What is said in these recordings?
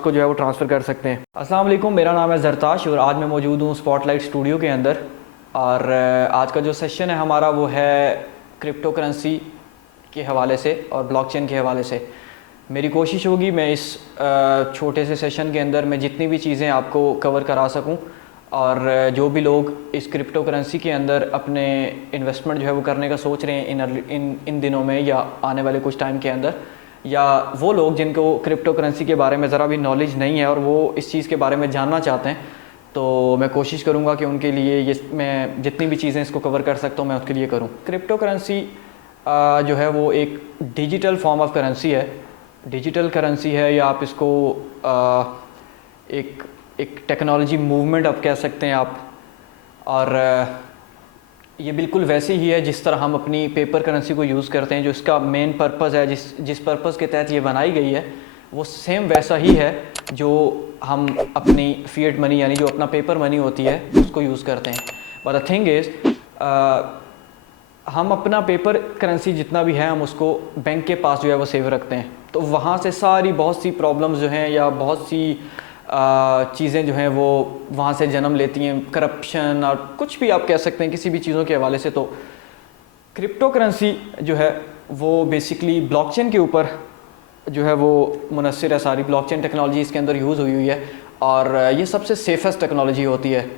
उसको जो है वो ट्रांसफ़र कर सकते हैं। अस्सलाम वालेकुम, मेरा नाम है ज़रताश और आज मैं मौजूद हूँ स्पॉटलाइट स्टूडियो के अंदर। और आज का जो सेशन है हमारा वो है क्रिप्टो करेंसी के हवाले से और ब्लॉकचेन के हवाले से। मेरी कोशिश होगी मैं इस छोटे से सेशन के अंदर मैं जितनी भी चीज़ें आपको कवर करा सकूं, और जो भी लोग इस क्रिप्टो करेंसी के अंदर अपने इन्वेस्टमेंट जो है वो करने का सोच रहे हैं इन दिनों में या आने वाले कुछ टाइम के अंदर, या वो लोग जिनको क्रिप्टो करेंसी के बारे में ज़रा भी नॉलेज नहीं है और वो इस चीज़ के बारे में जानना चाहते हैं, तो मैं कोशिश करूँगा कि उनके लिए ये मैं जितनी भी चीज़ें इसको कवर कर सकता हूँ मैं उसके लिए करूँ। क्रिप्टो करेंसी जो है वो एक डिजिटल फॉर्म ऑफ करेंसी है, डिजिटल करेंसी है, या आप इसको एक टेक्नोलॉजी मूवमेंट आप कह सकते हैं आप। और ये बिल्कुल वैसे ही है जिस तरह हम अपनी पेपर करेंसी को यूज़ करते हैं, जो इसका मेन पर्पज़ है, जिस पर्पज़ के तहत ये बनाई गई है, वो सेम वैसा ही है जो हम अपनी फिएट मनी यानी जो अपना पेपर मनी होती है उसको यूज़ करते हैं। बट द थिंग इज़ हम अपना पेपर करेंसी जितना भी है हम उसको बैंक के पास जो है वो सेव रखते हैं, तो वहाँ से सारी बहुत सी प्रॉब्लम्स जो हैं या बहुत सी चीज़ें जो हैं वो वहाँ से जन्म लेती हैं, करप्शन और कुछ भी आप कह सकते हैं किसी भी चीज़ों के हवाले से। तो क्रिप्टो करेंसी जो है वो बेसिकली ब्लॉकचेन के ऊपर जो है वो मुनस्सिर है, सारी ब्लॉकचेन टेक्नोलॉजी इसके अंदर यूज़ हुई है और ये सबसे सेफेस्ट टेक्नोलॉजी होती है।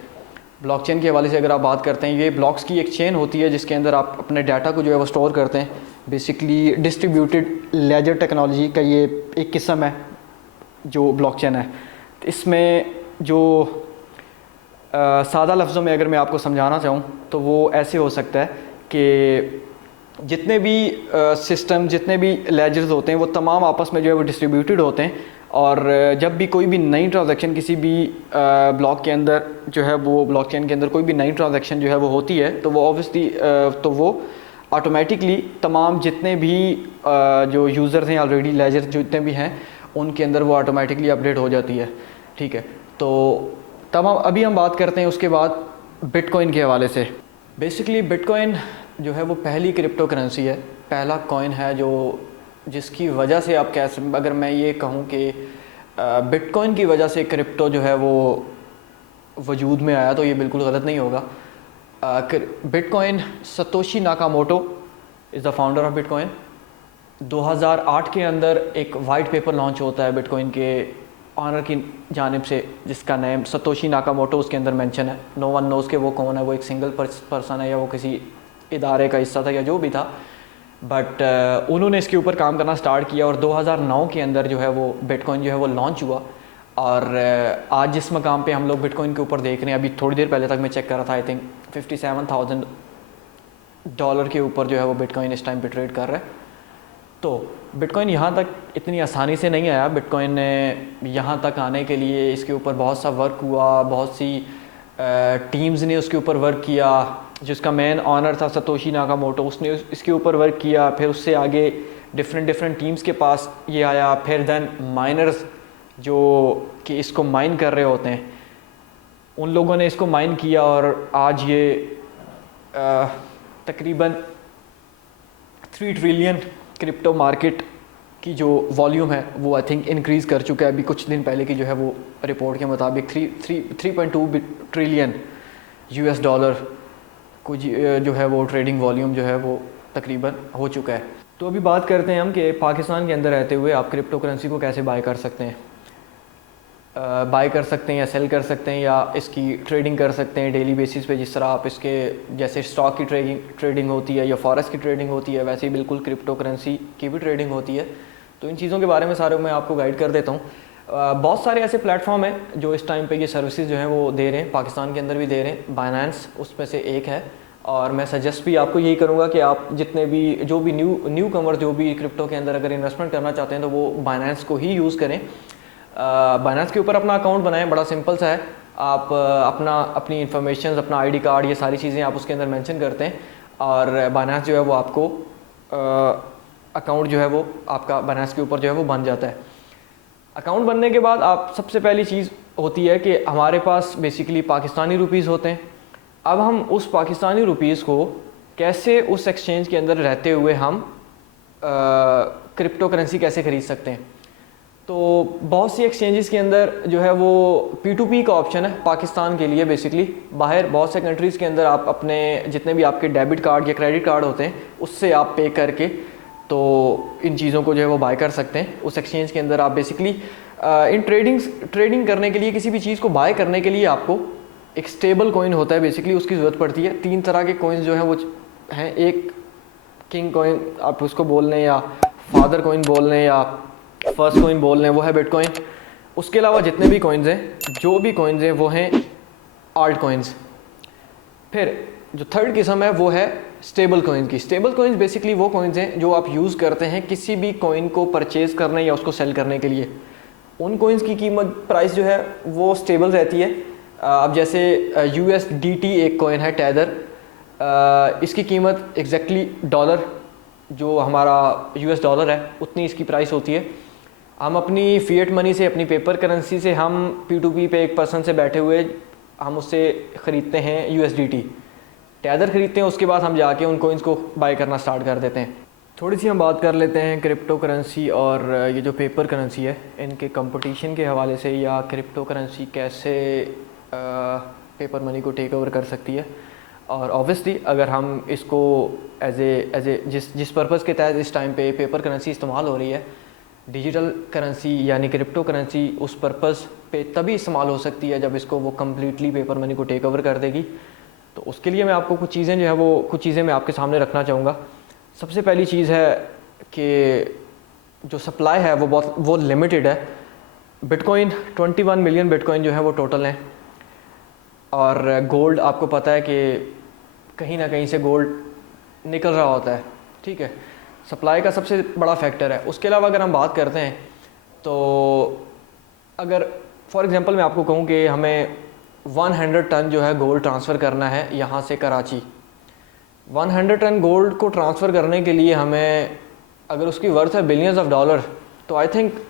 ब्लॉकचेन के हवाले से अगर आप बात करते हैं, ये ब्लॉक्स की एक चेन होती है जिसके अंदर आप अपने डाटा को जो है वो स्टोर करते हैं। बेसिकली डिस्ट्रीब्यूटेड लेजर टेक्नोलॉजी का ये एक किस्म है जो ब्लॉकचेन है। इसमें जो सादा लफ्ज़ों में अगर मैं आपको समझाना चाहूँ तो वो ऐसे हो सकता है कि जितने भी सिस्टम, जितने भी लेजर्स होते हैं वो तमाम आपस में जो है वो डिस्ट्रीब्यूटेड होते हैं, और जब भी कोई भी नई ट्रांजैक्शन किसी भी ब्लॉक के अंदर जो है वो ब्लॉकचेन के अंदर कोई भी नई ट्रांजैक्शन जो है वो होती है, तो वो ऑब्वियसली तो वो ऑटोमेटिकली तमाम जितने भी जो यूज़र्स हैं ऑलरेडी लेजर जितने भी हैं उनके अंदर वो ऑटोमेटिकली अपडेट हो जाती है। ठीक है, तो तमाम अभी हम बात करते हैं उसके बाद बिटकॉइन के हवाले से। बेसिकली बिटकॉइन जो है वो पहली क्रिप्टो करेंसी है, पहला कॉइन है जो जिसकी वजह से आप अगर मैं ये कहूँ कि बिटकॉइन की वजह से क्रिप्टो जो है वो वजूद में आया, तो ये बिल्कुल गलत नहीं होगा। Bitcoin Satoshi Nakamoto is the founder of bitcoin. 2008 के अंदर एक वाइट पेपर लॉन्च होता है बिटकॉइन के ऑनर की जानिब से जिसका नेम सतोशी नाकामोटो उसके अंदर मेंशन है। नो वन नोज़ के वो कौन है, वो एक सिंगल पर्सन है या वो किसी इदारे का हिस्सा था या जो भी था, बट उन्होंने इसके ऊपर काम करना स्टार्ट किया और 2009 के अंदर जो है वो बिटकॉइन जो है वो लॉन्च हुआ। और आज जिस मकाम पे हम लोग बिटकॉइन के ऊपर देख रहे हैं, अभी थोड़ी देर पहले तक मैं चेक कर रहा था, आई थिंक $57,000 के ऊपर जो है वो बिटकॉइन इस टाइम पे ट्रेड कर रहा है। तो बिटकॉइन यहाँ तक इतनी आसानी से नहीं आया। बिटकॉइन ने यहाँ तक आने के लिए इसके ऊपर बहुत सा वर्क हुआ, बहुत सी टीम्स ने उसके ऊपर वर्क किया। जिसका मेन ऑनर था सतोशी नाकामोटो, उसने इसके ऊपर वर्क किया, फिर उससे आगे डिफरेंट टीम्स के पास ये आया, फिर देन माइनर्स जो कि इसको माइन कर रहे होते हैं उन लोगों ने इसको माइन किया, और आज ये तकरीबन 3 ट्रिलियन क्रिप्टो मार्केट की जो वॉल्यूम है वो आई थिंक इंक्रीज़ कर चुका है। अभी कुछ दिन पहले की जो है वो रिपोर्ट के मुताबिक 3.2 ट्रिलियन $, कुछ जो है वो ट्रेडिंग वॉल्यूम जो है वो तकरीबन हो चुका है। तो अभी बात करते हैं हम कि पाकिस्तान के अंदर रहते हुए आप क्रिप्टो करेंसी को कैसे बाय कर सकते हैं। बाय कर सकते हैं या सेल कर सकते हैं या इसकी ट्रेडिंग कर सकते हैं डेली बेसिस पे। जिस तरह आप इसके जैसे स्टॉक की ट्रेडिंग होती है या फॉरेक्स की ट्रेडिंग होती है, वैसे ही बिल्कुल क्रिप्टो करेंसी की भी ट्रेडिंग होती है। तो इन चीज़ों के बारे में सारे मैं आपको गाइड कर देता हूँ। बहुत सारे ऐसे प्लेटफॉर्म हैं जो इस टाइम पे ये सर्विसेज जो हैं वो दे रहे हैं, पाकिस्तान के अंदर भी दे रहे हैं। बाइनेंस उसमें से एक है, और मैं सजेस्ट भी आपको यही करूँगा कि आप जितने भी जो भी न्यू कमर जो भी क्रिप्टो के अंदर अगर इन्वेस्टमेंट करना चाहते हैं तो वो बाइनेंस को ही यूज़ करें। बाइनेंस के ऊपर अपना अकाउंट बनाएं, बड़ा सिंपल सा है। आप अपनी इन्फॉर्मेशन, अपना आईडी कार्ड, ये सारी चीज़ें आप उसके अंदर मेंशन करते हैं और बाइनेंस जो है वो आपको अकाउंट जो है वो आपका बाइनेंस के ऊपर जो है वो बन जाता है। अकाउंट बनने के बाद आप सबसे पहली चीज़ होती है कि हमारे पास बेसिकली पाकिस्तानी रुपीज़ होते हैं। अब हम उस पाकिस्तानी रुपीज़ को कैसे उस एक्सचेंज के अंदर रहते हुए हम क्रिप्टो करेंसी कैसे ख़रीद सकते हैं। तो बहुत सी एक्सचेंजेस के अंदर जो है वो P2P का ऑप्शन है पाकिस्तान के लिए बेसिकली। बाहर बहुत से कंट्रीज़ के अंदर आप अपने जितने भी आपके डेबिट कार्ड या क्रेडिट कार्ड होते हैं उससे आप पे करके तो इन चीज़ों को जो है वो बाय कर सकते हैं। उस एक्सचेंज के अंदर आप बेसिकली इन ट्रेडिंग करने के लिए, किसी भी चीज़ को बाय करने के लिए आपको एक स्टेबल कॉइन होता है बेसिकली, उसकी ज़रूरत पड़ती है। 3 तरह के कॉइन्स जो हैं वो हैं, एक किंग कॉइन आप उसको बोल लें या फादर कॉइन बोल लें या फर्स्ट कॉइन बोल लें, वो है बिटकॉइन। उसके अलावा जितने भी कॉइन्स हैं, जो भी कॉइन्स हैं वो हैं आल्ट कॉइन्स। फिर जो थर्ड किस्म है वो है स्टेबल कॉइन की। स्टेबल कॉइन्स बेसिकली वो कॉइन्स हैं जो आप यूज़ करते हैं किसी भी कॉइन को परचेज़ करने या उसको सेल करने के लिए। उन कॉइन्स की कीमत, प्राइस जो है वो स्टेबल रहती है। अब जैसे USDT एक कॉइन है टैदर, इसकी कीमत एग्जैक्टली डॉलर जो हमारा US डॉलर है उतनी इसकी प्राइस होती है। हम अपनी फ़िएट मनी से, अपनी पेपर करेंसी से हम P2P पे एक पर्सन से बैठे हुए हम उससे ख़रीदते हैं USDT टैदर ख़रीदते हैं। उसके बाद हम जाके उन कॉइन्स को बाय करना स्टार्ट कर देते हैं। थोड़ी सी हम बात कर लेते हैं क्रिप्टो करेंसी और ये जो पेपर करेंसी है इनके कंपटीशन के हवाले से, या क्रिप्टो करेंसी कैसे पेपर मनी को टेक ओवर कर सकती है। और ऑब्वियसली अगर हम इसको एज ए जिस पर्पज़ के तहत इस टाइम पे पेपर करेंसी इस्तेमाल हो रही है, डिजिटल करेंसी यानी क्रिप्टो करेंसी उस पर्पज़ पे तभी इस्तेमाल हो सकती है जब इसको वो कम्प्लीटली पेपर मनी को टेक ओवर कर देगी। तो उसके लिए मैं आपको कुछ चीज़ें जो है वो कुछ चीज़ें मैं आपके सामने रखना चाहूँगा। सबसे पहली चीज़ है कि जो सप्लाई है वो लिमिटेड है। बिटकॉइन 21 मिलियन बिटकॉइन जो है वो टोटल हैं। और गोल्ड आपको पता है कि कहीं ना कहीं से गोल्ड निकल रहा होता है, ठीक है। सप्लाई का सबसे बड़ा फैक्टर है। उसके अलावा अगर हम बात करते हैं तो अगर फॉर एग्जांपल मैं आपको कहूँ कि हमें 100 टन जो है गोल्ड ट्रांसफ़र करना है यहाँ से कराची, 100 टन गोल्ड को ट्रांसफ़र करने के लिए हमें अगर उसकी वर्थ है बिलियंस ऑफ डॉलर, तो आई थिंक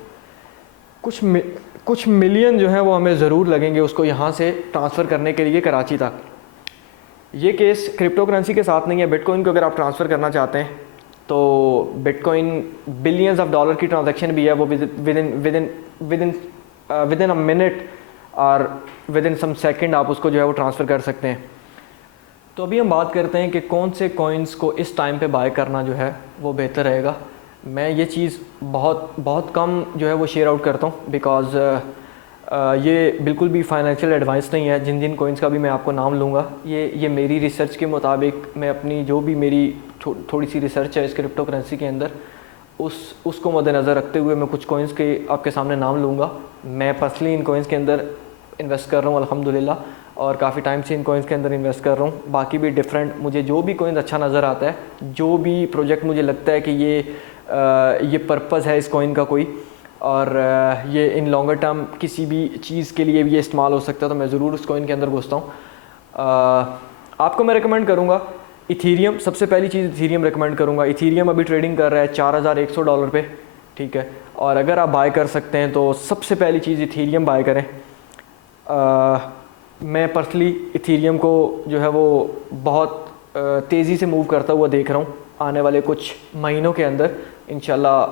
कुछ मिलियन जो है वो हमें ज़रूर लगेंगे उसको यहाँ से ट्रांसफ़र करने के लिए कराची तक। ये केस क्रिप्टो करेंसी के साथ नहीं है। बिटकॉइन को अगर आप ट्रांसफ़र करना चाहते हैं तो बिटकॉइन बिलियंस ऑफ डॉलर की ट्रांजैक्शन भी है, वो विद इन अ मिनट और विद इन सम सेकंड आप उसको जो है वो ट्रांसफ़र कर सकते हैं। तो अभी हम बात करते हैं कि कौन से कॉइन्स को इस टाइम पे बाय करना जो है वो बेहतर रहेगा। मैं ये चीज़ बहुत कम जो है वो शेयर आउट करता हूँ, बिकॉज़ ये बिल्कुल भी फाइनेंशियल एडवाइस नहीं है। जिन कॉइन्स का भी मैं आपको नाम लूँगा ये मेरी रिसर्च के मुताबिक, मैं अपनी जो भी मेरी थोड़ी सी रिसर्च है इस क्रिप्टो करेंसी के अंदर उसको मद्देनज़र रखते हुए मैं कुछ कॉइन्स के आपके सामने नाम लूँगा। मैं पर्सनली इन कॉइन्स के अंदर इन्वेस्ट कर रहा हूँ अल्हम्दुलिल्लाह, और काफ़ी टाइम से इन कॉइन्स के अंदर इन्वेस्ट कर रहा हूँ। बाकी भी डिफरेंट, मुझे जो भी कॉइन अच्छा नज़र आता है, जो भी प्रोजेक्ट मुझे लगता है कि ये पर्पज़ है इस कॉइन का कोई, और ये इन लॉन्गर टर्म किसी भी चीज़ के लिए भी ये इस्तेमाल हो सकता है, तो मैं ज़रूर उस कॉइन के अंदर घुसता हूँ। आपको मैं रिकमेंड करूँगा इथीरियम। सबसे पहली चीज़ इथीरियम रिकमेंड करूँगा। इथीरियम अभी ट्रेडिंग कर रहा है $4100 पे, ठीक है। और अगर आप बाय कर सकते हैं तो सबसे पहली चीज़ इथीरियम बाय करें। मैं पर्सनली इथीरियम को जो है वो बहुत तेज़ी से मूव करता हुआ देख रहा हूँ। आने वाले कुछ महीनों के अंदर इंशाल्लाह,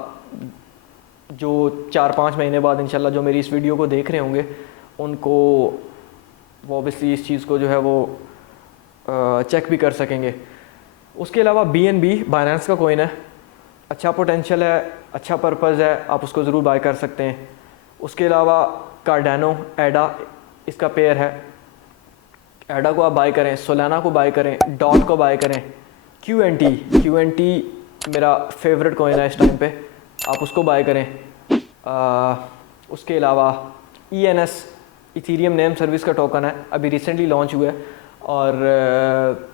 जो 4-5 महीने बाद इंशाल्लाह जो मेरी इस वीडियो को देख रहे होंगे उनको वो ऑब्वियसली इस चीज़ को जो है वो चेक भी कर सकेंगे। उसके अलावा BNB बाइनेंस का कॉइन है, अच्छा पोटेंशियल है, अच्छा पर्पज़ है, आप उसको ज़रूर बाय कर सकते हैं। उसके अलावा कार्डानो, एडा इसका पेयर है, एडा को आप बाय करें, सोलाना को बाय करें, डॉट को बाय करें, QNT मेरा फेवरेट कॉइन है इस टाइम पे, आप उसको बाय करें। उसके अलावा ENS इथीरियम नेम सर्विस का टोकन है, अभी रिसेंटली लॉन्च हुआ है और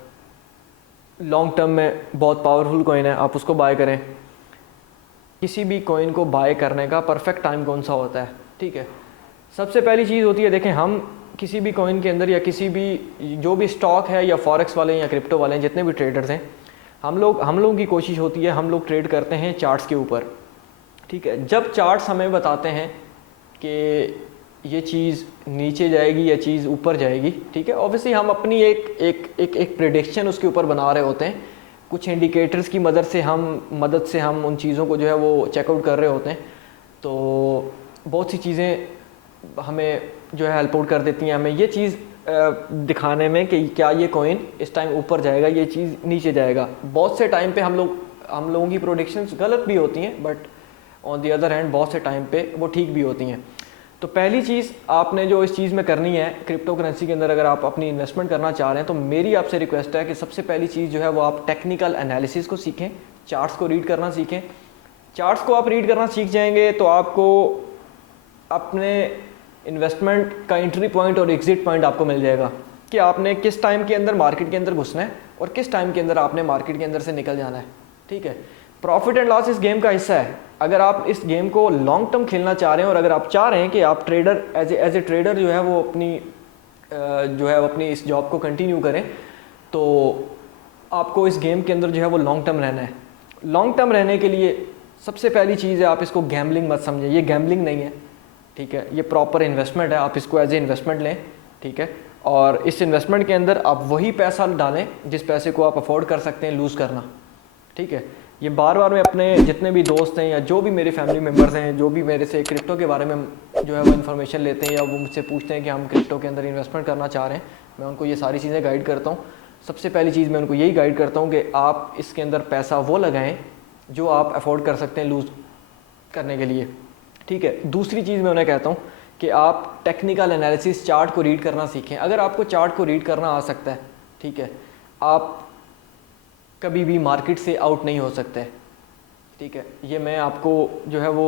लॉन्ग टर्म में बहुत पावरफुल कॉइन है, आप उसको बाय करें। किसी भी कॉइन को बाय करने का परफेक्ट टाइम कौन सा होता है, ठीक है। सबसे पहली चीज़ होती है, देखें हम किसी भी कॉइन के अंदर या किसी भी जो भी स्टॉक है या फॉरेक्स वाले या क्रिप्टो वाले जितने भी ट्रेडर्स हैं, हम लोगों की कोशिश होती है, हम लोग ट्रेड करते हैं चार्ट्स के ऊपर, ठीक है। जब चार्ट्स हमें बताते हैं कि ये चीज़ नीचे जाएगी या चीज़ ऊपर जाएगी, ठीक है, ऑब्वियसली हम अपनी एक प्रेडिक्शन उसके ऊपर बना रहे होते हैं। कुछ इंडिकेटर्स की मदद से हम उन चीज़ों को जो है वो चेकआउट कर रहे होते हैं। तो बहुत सी चीज़ें हमें जो है हेल्प आउट कर देती हैं हमें ये चीज़ दिखाने में कि क्या ये कॉइन इस टाइम ऊपर जाएगा, ये चीज़ नीचे जाएगा। बहुत से टाइम पे हम लोगों की प्रोडिक्शंस गलत भी होती हैं, but on the other hand बहुत से टाइम पे वो ठीक भी होती हैं। तो पहली चीज़ आपने जो इस चीज़ में करनी है क्रिप्टो करेंसी के अंदर, अगर आप अपनी इन्वेस्टमेंट करना चाह रहे हैं तो मेरी आपसे रिक्वेस्ट है कि सबसे पहली चीज़ जो है वो आप टेक्निकल एनालिसिस को सीखें, चार्ट्स को रीड करना सीखें। चार्ट्स को आप रीड करना सीख जाएंगे तो आपको अपने इन्वेस्टमेंट का एंट्री पॉइंट और एग्जिट पॉइंट आपको मिल जाएगा कि आपने किस टाइम के अंदर मार्केट के अंदर घुसना है और किस टाइम के अंदर आपने मार्केट के अंदर से निकल जाना है। ठीक है, प्रॉफिट एंड लॉस इस गेम का हिस्सा है। अगर आप इस गेम को लॉन्ग टर्म खेलना चाह रहे हैं और अगर आप चाह रहे हैं कि आप ट्रेडर एज ए ट्रेडर जो है वो अपनी इस जॉब को कंटिन्यू करें, तो आपको इस गेम के अंदर जो है वो लॉन्ग टर्म रहना है। लॉन्ग टर्म रहने के लिए सबसे पहली चीज़ है, आप इसको गैम्बलिंग मत समझें, ये गैम्बलिंग नहीं है। ठीक है, ये प्रॉपर इन्वेस्टमेंट है, आप इसको एज ए इन्वेस्टमेंट लें। ठीक है, और इस इन्वेस्टमेंट के अंदर आप वही पैसा डालें जिस पैसे को आप अफोर्ड कर सकते हैं लूज़ करना। ठीक है, ये बार बार मैं अपने जितने भी दोस्त हैं या जो भी मेरे फैमिली मेम्बर्स हैं, जो भी मेरे से क्रिप्टो के बारे में जो है वो इन्फॉर्मेशन लेते हैं या वो मुझसे पूछते हैं कि हम क्रिप्टो के अंदर इन्वेस्टमेंट करना चाह रहे हैं, मैं उनको ये सारी चीज़ें गाइड करता हूँ। सबसे पहली चीज़ मैं उनको यही गाइड करता हूँ कि आप इसके अंदर पैसा वो लगाएं जो आप अफोर्ड कर सकते हैं लूज़ करने के लिए। ठीक है, दूसरी चीज़ मैं उन्हें कहता हूँ कि आप टेक्निकल एनालिसिस चार्ट को रीड करना सीखें। अगर आपको चार्ट को रीड करना आ सकता है, ठीक है, आप कभी भी मार्केट से आउट नहीं हो सकते। ठीक है, ये मैं आपको जो है वो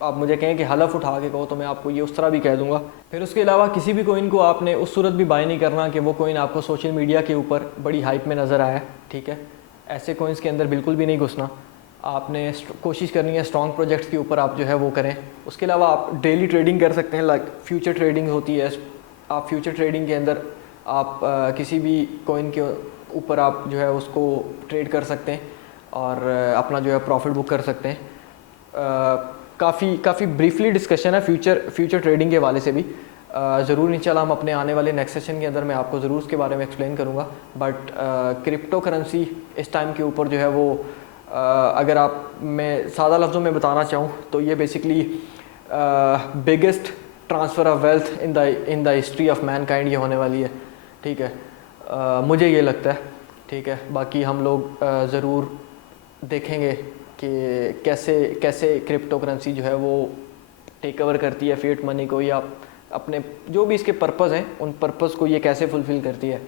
आप मुझे कहें कि हलफ उठा के कहो तो मैं आपको ये उस तरह भी कह दूंगा। फिर उसके अलावा किसी भी कोइन को आपने उस सूरत भी बाय नहीं करना कि वो कोइन आपको सोशल मीडिया के ऊपर बड़ी हाइप में नज़र आया। ठीक है, ऐसे कोइंस के अंदर बिल्कुल भी नहीं घुसना। आपने कोशिश करनी है स्ट्रॉन्ग प्रोजेक्ट्स के ऊपर आप जो है वो करें। उसके अलावा आप डेली ट्रेडिंग कर सकते हैं, लाइक फ्यूचर ट्रेडिंग होती है। आप फ्यूचर ट्रेडिंग के अंदर आप किसी भी कोइन के ऊपर आप जो है उसको ट्रेड कर सकते हैं और अपना जो है प्रॉफिट बुक कर सकते हैं। काफ़ी ब्रीफली डिस्कशन है फ्यूचर ट्रेडिंग के वाले से भी। ज़रूर नहीं चला हम अपने आने वाले नेक्स्ट सेशन के अंदर मैं आपको ज़रूर उसके बारे में एक्सप्लेन करूँगा। बट क्रिप्टो करेंसी इस टाइम के ऊपर जो है वो अगर आप मैं सादा लफ्ज़ों में बताना चाहूँ तो ये basically biggest transfer of wealth in the history of Mankind ये होने वाली है। ठीक है, मुझे ये लगता है। ठीक है, बाकी हम लोग ज़रूर देखेंगे कि कैसे क्रिप्टो करेंसी जो है वो टेक ओवर करती है फिएट मनी को, या अपने जो भी इसके पर्पज़ हैं उन पर्पज़ को ये कैसे फुलफ़िल करती है।